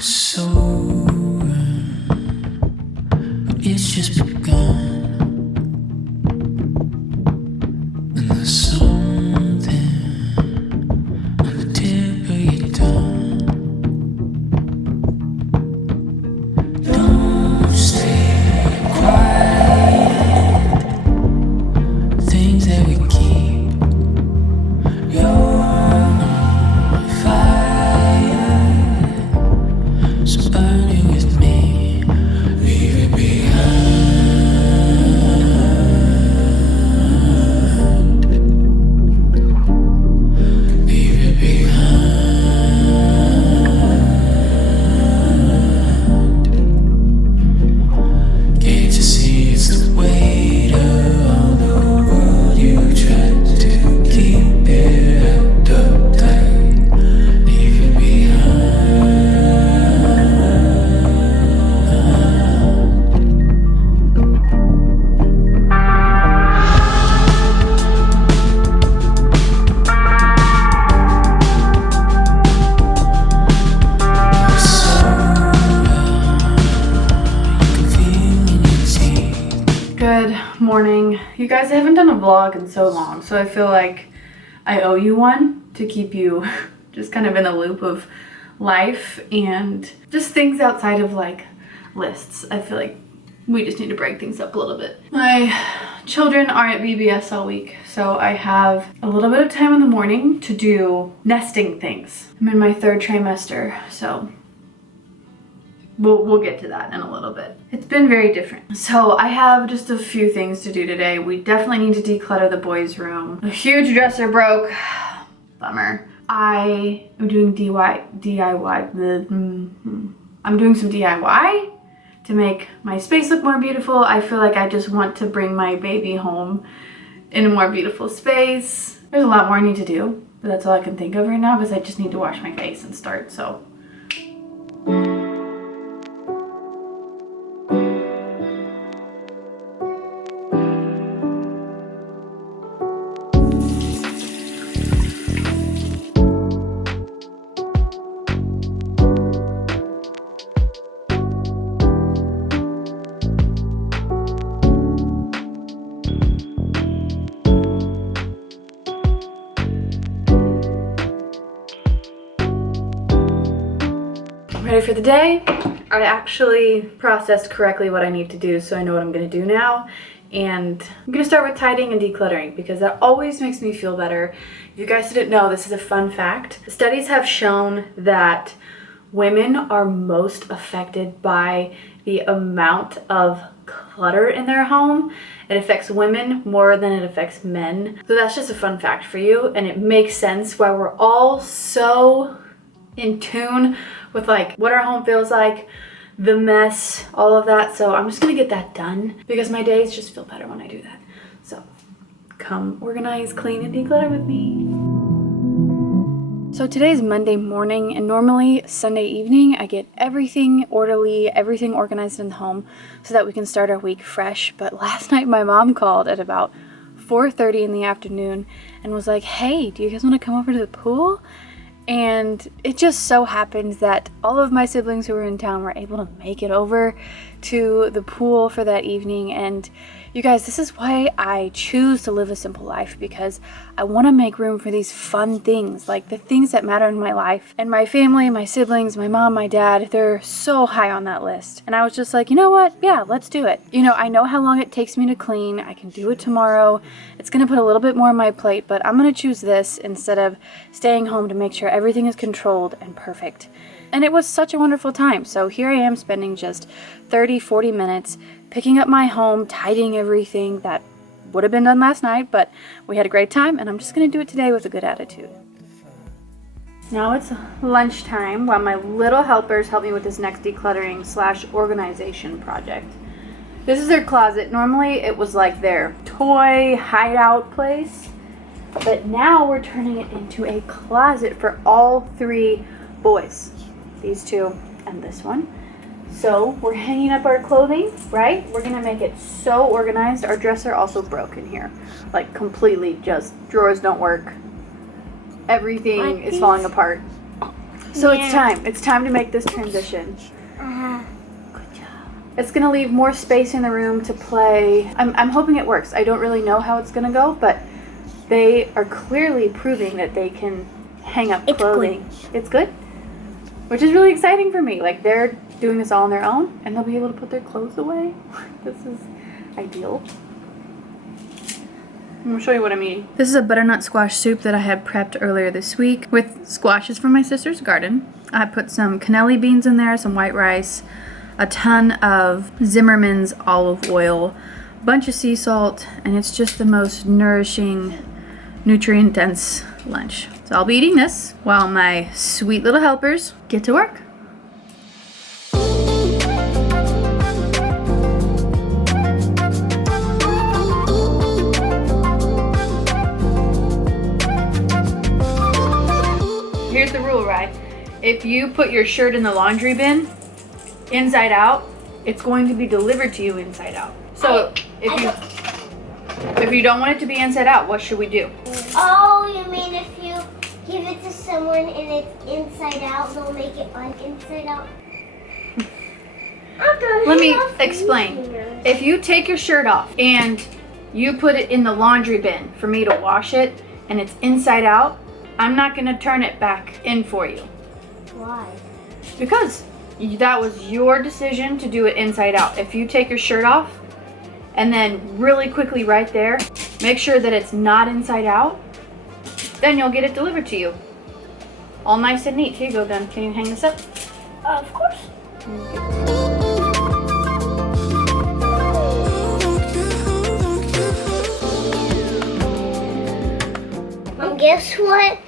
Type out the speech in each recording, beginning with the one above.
was over, but it's just begun. And there's something on the tip of your tongue. Don't stay quiet. Things that we keep. You're on fire, so burn it with me. Leave it behind. Leave it behind. Get to see it's the weight of all the world you tried to keep it held up tight. Leave it behind. Good morning. You guys, I haven't done a vlog in so long, so I feel like I owe you one to keep you just kind of in a loop of life and just things outside of like lists. I feel like we just need to break things up a little bit. My children are at VBS all week, so I have a little bit of time in the morning to do nesting things. I'm in my 3rd trimester, so We'll get to that in a little bit. It's been very different. So I have just a few things to do today. We definitely need to declutter the boys' room. A huge dresser broke. Bummer. I am doing I'm doing some DIY to make my space look more beautiful. I feel like I just want to bring my baby home in a more beautiful space. There's a lot more I need to do, but that's all I can think of right now because I just need to wash my face and start, so. Ready for the day. I actually processed correctly what I need to do, so I know what I'm going to do now. And I'm going to start with tidying and decluttering because that always makes me feel better. If you guys didn't know, this is a fun fact. Studies have shown that women are most affected by the amount of clutter in their home. It affects women more than it affects men. So that's just a fun fact for you, and it makes sense why we're all so in tune with like what our home feels like, the mess, all of that. So I'm just gonna get that done because my days just feel better when I do that. So come organize, clean, and declutter with me. So today's Monday morning, and normally Sunday evening I get everything orderly, everything organized in the home so that we can start our week fresh. But last night my mom called at about 4:30 in the afternoon and was like, hey, do you guys want to come over to the pool? And it just so happens that all of my siblings who were in town were able to make it over to the pool for that evening. And you guys, this is why I choose to live a simple life, because I want to make room for these fun things, like the things that matter in my life. And my family, my siblings, my mom, my dad, they're so high on that list. And I was just like, you know what? Yeah, let's do it. You know, I know how long it takes me to clean. I can do it tomorrow. It's going to put a little bit more on my plate, but I'm going to choose this instead of staying home to make sure everything is controlled and perfect. And it was such a wonderful time. So here I am spending just 30-40 minutes picking up my home, tidying everything that would have been done last night, but we had a great time, and I'm just going to do it today with a good attitude. Now it's lunchtime while my little helpers help me with this next decluttering / organization project. This is their closet. Normally it was like their toy hideout place, but now we're turning it into a closet for all 3 boys. These 2 and this one. So we're hanging up our clothing, right? We're gonna make it so organized. Our dresser also broke in here, like completely, just drawers don't work. Everything is falling apart. So it's time. It's time to make this transition. Good job. It's gonna leave more space in the room to play. I'm hoping it works. I don't really know how it's gonna go, but they are clearly proving that they can hang up clothing. It's good. Which is really exciting for me. Like, they're doing this all on their own, and they'll be able to put their clothes away. This is ideal. I'm gonna show you what I'm eating. This is a butternut squash soup that I had prepped earlier this week with squashes from my sister's garden. I put some cannelli beans in there, some white rice, a ton of Zimmerman's olive oil, a bunch of sea salt, and it's just the most nourishing, nutrient-dense lunch. So I'll be eating this while my sweet little helpers get to work. Here's the rule, right? If you put your shirt in the laundry bin, inside out, it's going to be delivered to you inside out. So if you don't want it to be inside out, what should we do? Oh, you mean if you give it to someone and it's inside out, they'll make it like inside out? Let me explain. If you take your shirt off and you put it in the laundry bin for me to wash it and it's inside out, I'm not gonna turn it back in for you. Why? Because that was your decision to do it inside out. If you take your shirt off and then really quickly right there, make sure that it's not inside out, then you'll get it delivered to you. All nice and neat. Here you go, then. Can you hang this up? Of course. Guess what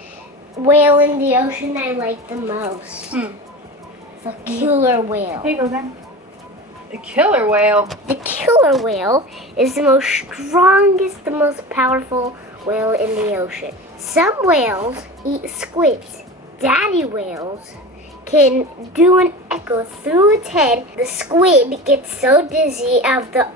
whale in the ocean I like the most? The killer whale. Here you go, then. The killer whale. The killer whale is the most strongest, the most powerful whale in the ocean. Some whales eat squids. Daddy whales can do an echo through its head. The squid gets so dizzy of the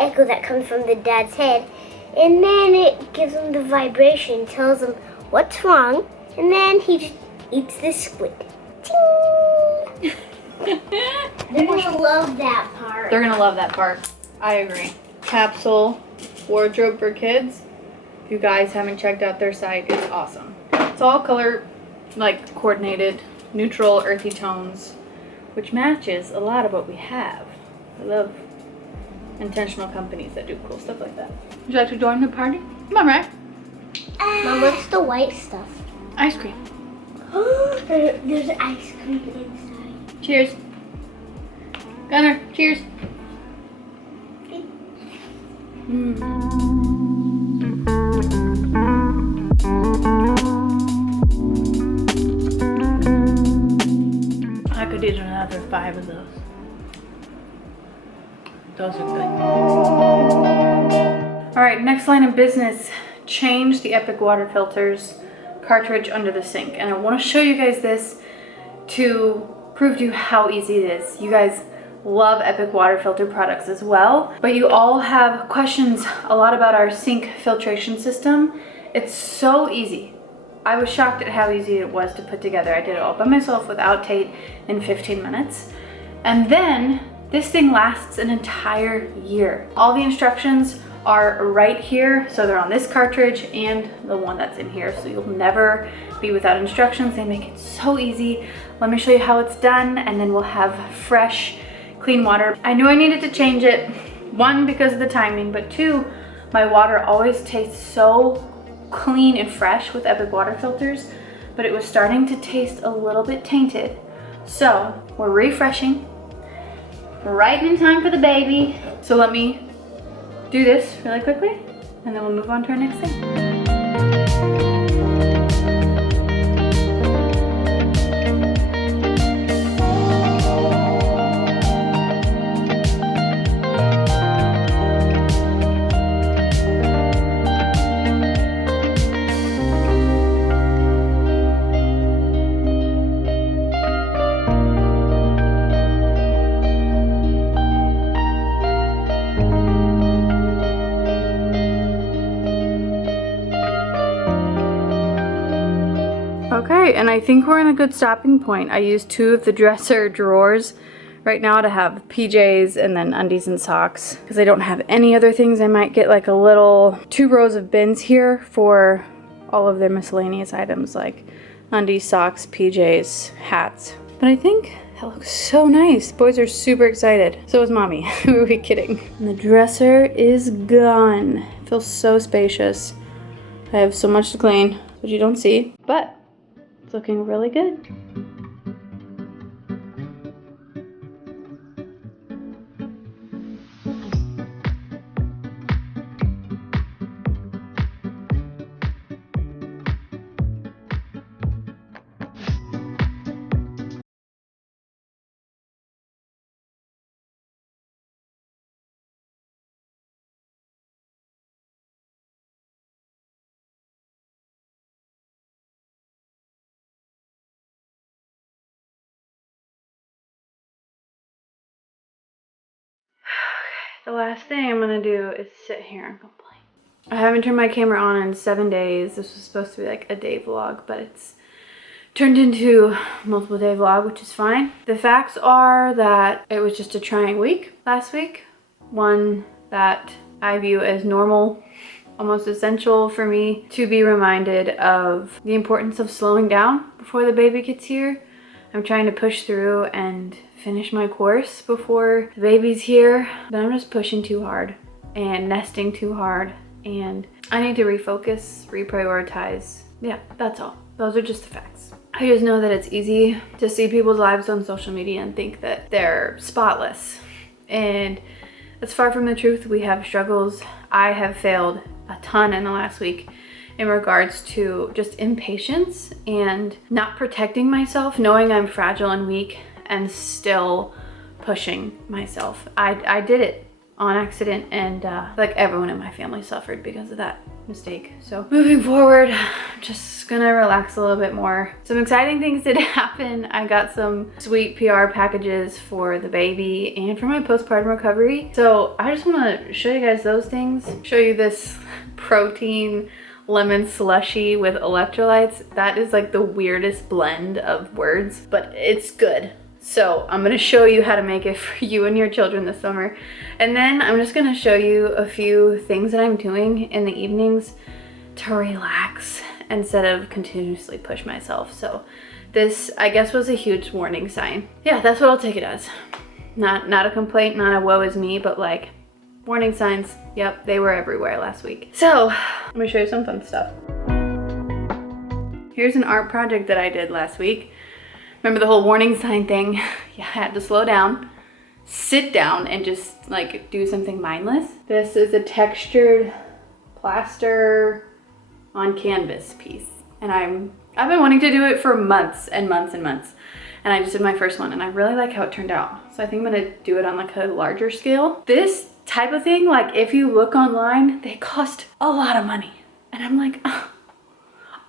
echo that comes from the dad's head, and then it gives him the vibration, tells him what's wrong, and then he just eats the squid. Ting! They're gonna love that part. They're gonna love that part. I agree. Capsule wardrobe for kids. If you guys haven't checked out their site, it's awesome. It's all color, like, coordinated, neutral, earthy tones, which matches a lot of what we have. I love intentional companies that do cool stuff like that. Would you like to join the party? Come on, Ray. Mom, what's the white stuff? Ice cream. There's ice cream inside. Cheers. Gunner, cheers. I could eat another 5 of those. Those are good. All right, next line of business. Change the Epic water filters cartridge under the sink. And I want to show you guys this to prove to you how easy it is. You guys love Epic water filter products as well, but you all have questions a lot about our sink filtration system. It's so easy. I was shocked at how easy it was to put together. I did it all by myself without Tate in 15 minutes. And then this thing lasts an entire year. All the instructions are right here. So they're on this cartridge and the one that's in here. So you'll never be without instructions. They make it so easy. Let me show you how it's done, and then we'll have fresh, clean water. I knew I needed to change it. 1, because of the timing, but 2, my water always tastes so clean and fresh with Epic water filters, but it was starting to taste a little bit tainted. So we're refreshing right in time for the baby. So let me do this really quickly, and then we'll move on to our next thing. Okay, and I think we're in a good stopping point. I used 2 of the dresser drawers right now to have PJs and then undies and socks. Because I don't have any other things, I might get like a little 2 rows of bins here for all of their miscellaneous items like undies, socks, PJs, hats. But I think that looks so nice. Boys are super excited. So is mommy. Who are we kidding? And the dresser is gone. It feels so spacious. I have so much to clean, which you don't see, but it's looking really good. The last thing I'm gonna do is sit here and complain. I haven't turned my camera on in 7 days. This was supposed to be like a day vlog, but it's turned into multiple day vlog, which is fine. The facts are that it was just a trying week last week. One that I view as normal, almost essential for me to be reminded of the importance of slowing down before the baby gets here. I'm trying to push through and finish my course before the baby's here, but I'm just pushing too hard and nesting too hard, and I need to refocus, reprioritize. Yeah, that's all. Those are just the facts. I just know that it's easy to see people's lives on social media and think that they're spotless, and that's far from the truth. We have struggles. I have failed a ton in the last week in regards to just impatience and not protecting myself, knowing I'm fragile and weak and still pushing myself. I did it on accident, and like everyone in my family suffered because of that mistake. So moving forward, I'm just gonna relax a little bit more. Some exciting things did happen. I got some sweet PR packages for the baby and for my postpartum recovery. So I just wanna show you guys those things. Show you this protein lemon slushy with electrolytes. That is like the weirdest blend of words, but it's good. So I'm gonna show you how to make it for you and your children this summer. And then I'm just gonna show you a few things that I'm doing in the evenings to relax instead of continuously push myself. So this, I guess, was a huge warning sign. Yeah, that's what I'll take it as. Not a complaint, not a woe is me, but like warning signs. Yep, they were everywhere last week. So let me show you some fun stuff. Here's an art project that I did last week. Remember the whole warning sign thing? Yeah, I had to slow down, sit down, and just like do something mindless. This is a textured plaster on canvas piece, and I've been wanting to do it for months and months and months, and I just did my first one, and I really like how it turned out. So I think I'm gonna do it on like a larger scale. This type of thing, like if you look online, they cost a lot of money, and I'm like, oh,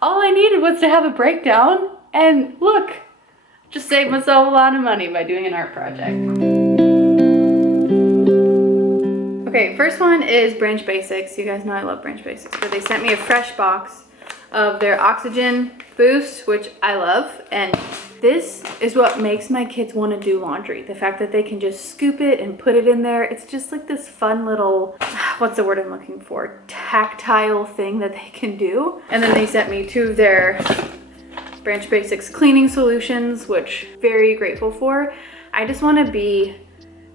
all I needed was to have a breakdown, and look, just saved myself a lot of money by doing an art project. Okay, first one is Branch Basics. You guys know I love Branch Basics, but they sent me a fresh box of their Oxygen Boost, which I love, and this is what makes my kids want to do laundry. The fact that they can just scoop it and put it in there. It's just like this fun little, what's the word I'm looking for? Tactile thing that they can do. And then they sent me 2 of their Branch Basics cleaning solutions, which very grateful for. I just want to be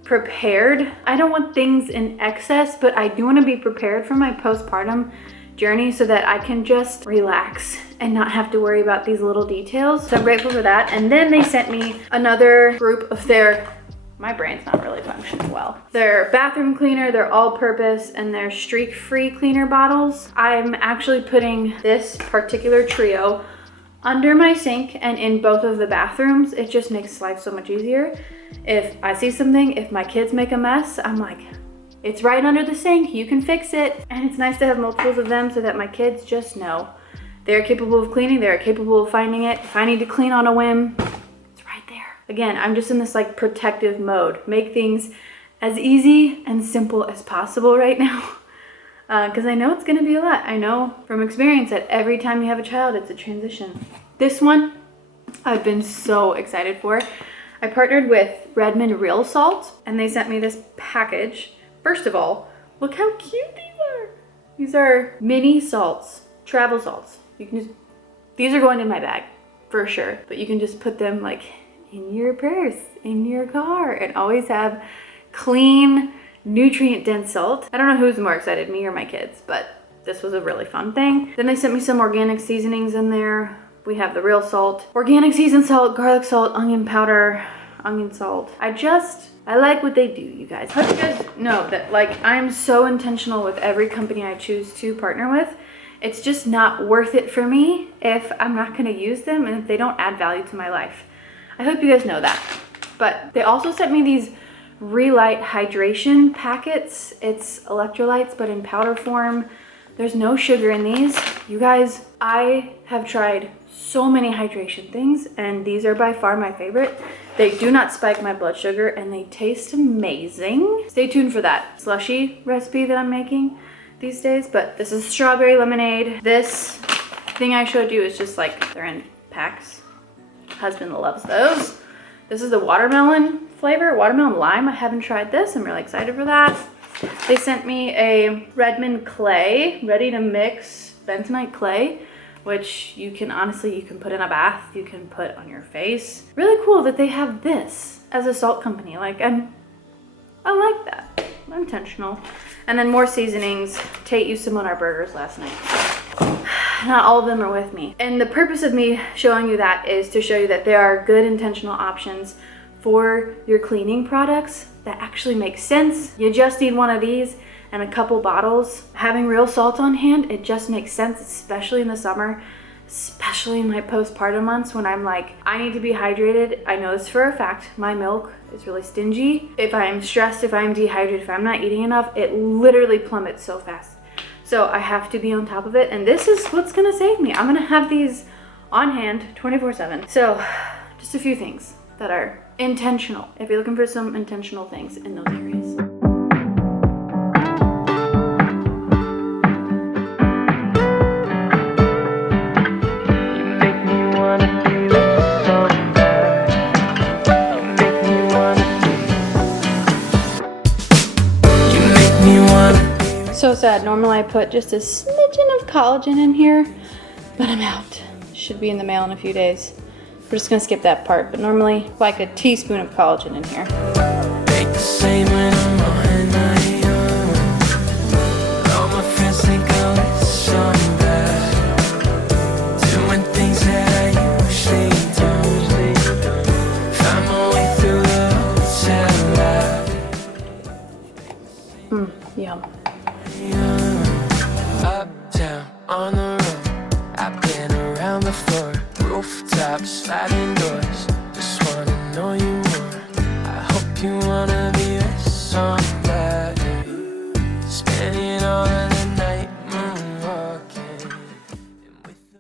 prepared. I don't want things in excess, but I do want to be prepared for my postpartum journey so that I can just relax and not have to worry about these little details. So I'm grateful for that. And then they sent me another group of their, my brain's not really functioning well, their bathroom cleaner, their all-purpose, and their streak-free cleaner bottles. I'm actually putting this particular trio under my sink and in both of the bathrooms. It just makes life so much easier. If I see something, if my kids make a mess, I'm like, it's right under the sink, you can fix it. And it's nice to have multiples of them so that my kids just know they're capable of cleaning, they're capable of finding it. If I need to clean on a whim, it's right there. Again, I'm just in this like protective mode. Make things as easy and simple as possible right now. Because I know it's gonna be a lot. I know from experience that every time you have a child, it's a transition. This one I've been so excited for. I partnered with Redmond Real Salt and they sent me this package. First of all, look how cute these are. These are mini salts, travel salts. You can just, these are going in my bag for sure, but you can just put them like in your purse, in your car, and always have clean, nutrient-dense salt. I don't know who's more excited, me or my kids, but this was a really fun thing. Then they sent me some organic seasonings in there. We have the real salt, organic seasoned salt, garlic salt, onion powder, onion salt. I like what they do, you guys. I hope you guys know that like I'm so intentional with every company I choose to partner with. It's just not worth it for me if I'm not gonna use them and if they don't add value to my life. I hope you guys know that. But they also sent me these Relight hydration packets. It's electrolytes, but in powder form. There's no sugar in these. You guys, I have tried so many hydration things and these are by far my favorite. They do not spike my blood sugar and they taste amazing. Stay tuned for that slushy recipe that I'm making these days, but this is strawberry lemonade. This thing I showed you is just like, they're in packs. Husband loves those. This is the watermelon flavor, watermelon lime. I haven't tried this. I'm really excited for that. They sent me a Redmond clay, ready to mix bentonite clay, which you can honestly, you can put in a bath, you can put on your face. Really cool that they have this as a salt company. Like I like that. I'm intentional. And then more seasonings. Tate used some on our burgers last night. Not all of them are with me. And the purpose of me showing you that is to show you that there are good intentional options for your cleaning products that actually make sense. You just need one of these and a couple bottles. Having real salt on hand, it just makes sense, especially in the summer, especially in my postpartum months when I'm like, I need to be hydrated. I know this for a fact. My milk is really stingy. If I'm stressed, if I'm dehydrated, if I'm not eating enough, it literally plummets so fast. So I have to be on top of it, and this is what's gonna save me. I'm gonna have these on hand 24/7. So just a few things that are intentional, if you're looking for some intentional things in those areas. So sad. Normally I put just a smidgen of collagen in here, but I'm out. Should be in the mail in a few days. We're just gonna skip that part, but normally like a teaspoon of collagen in here. Make the same when I'm on my own. All my friends think I'm so bad, doing things that I usually don't. Find my way through the hotel lab. Yum. Uptown on the road, I've been around the floor, rooftops, sliding doors. Just wanna know you more. I hope you wanna be with someone.